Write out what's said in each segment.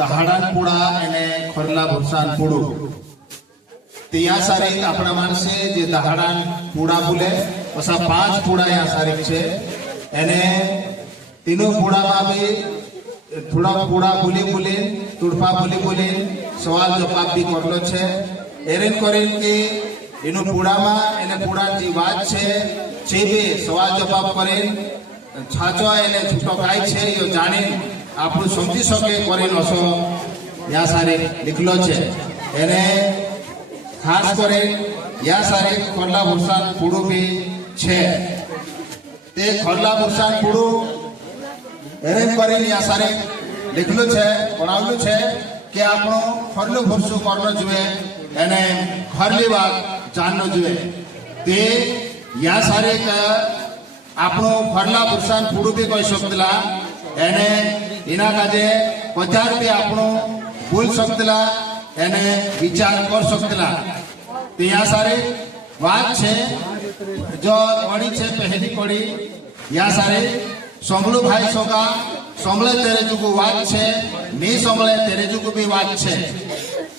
દહાડાન પૂડા અને ખોરલા ભૂસાન પૂડું ત્યાં સારી આપણા માણસે જે દહાડાન પૂડા બોલે પછા 5 પૂડા યા સારી છે એને तीनों पूड़ा में भी थोड़ा पूड़ा बोली बोली तुड़फा बोली बोली सवाल जवाब भी करलो छे एरेन करेन के इनो पूड़ा में एने पूड़ा जी बात छे जे भी सवाल जवाब करेन छाचो एने छूटो काय छे यो जाने आपनु समझी सके करेन असो या सारे लिखलो छे एने खास करे या सारे खरला भूसान पूड़ू भी छे ते खरला भूसान पूड़ू एरेन करेन या सारे लिखलो छे बनावलो छे के आपनो खरलो भरसो करनो जुए एने खरली बात जाननो जुए ते या सारे के आपनो खरला भरसान पूडू भी कोई शकतला एने इना काजे 50 भी आपनो बोल सकतला एने विचार कर सकतला ते या सारे बात छे जो कड़ी छे पहली कड़ी या सारे संभलू भाई सोगा संभले तेरे जुगु वाद छे नहीं संभले तेरे जुगु भी वाद छे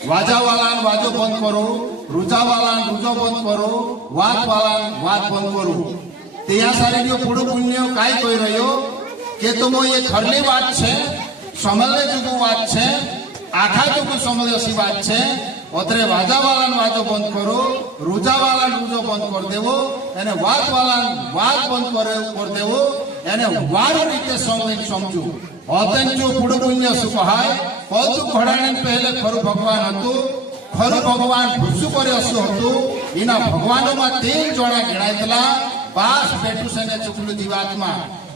वाजा वाला वाजो बंद करो रुजा वाला रुजो बंद करो वाद वाला वाद बंद करो त्या सारे जो पुडू पुण्य काय कोई रह्यो के तुम ये खरली बात छे संभले जुगु वाद छे आखा जुगु संभले सी बात छे ओतरे वाजा वाला वाजो बंद करो रुजा वाला रुजो बंद कर देवो एने वाद वाला वाद बंद कर देवो एने वारो रीते समझू अतन जो पुडू पुण्य सु कहाय कौतु घोड़ाने पहले खरु भगवान हतु खरु भगवान भुसु करे असु हतु इना भगवानो मा 3 जोड़ा गिणायतला पास बेटू सेने चुकलु जीवात्मा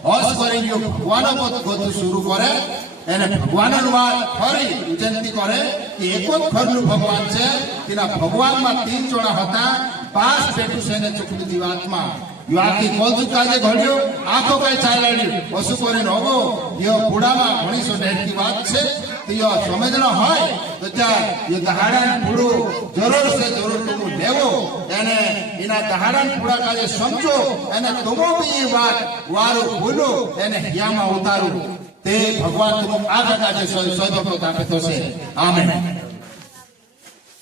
हस करे यो भगवानो पद गोतु शुरू करे एने भगवान वाद फरी विजंती करे कि एको खरलु भगवान छे तिना भगवान मा 3 जोड़ा हता पास बेटू सेने चुकलु जीवात्मा यो आखी कोलजु काजे घड्यो आखो काय चालाडी वसु करे नगो यो बुडामा घणी सो ढेर की बात छे तो यो समझनो होय तो त्या ये दहाड़ान पूडू जरूर से जरूर तुम लेवो एने इना दहाड़ान पूडा काजे समझो एने तुमो भी ये बात वारो बोलो एने हियामा उतारो ते भगवान तुम आगा काजे सोय सोय भक्त आपे तो से आमेन।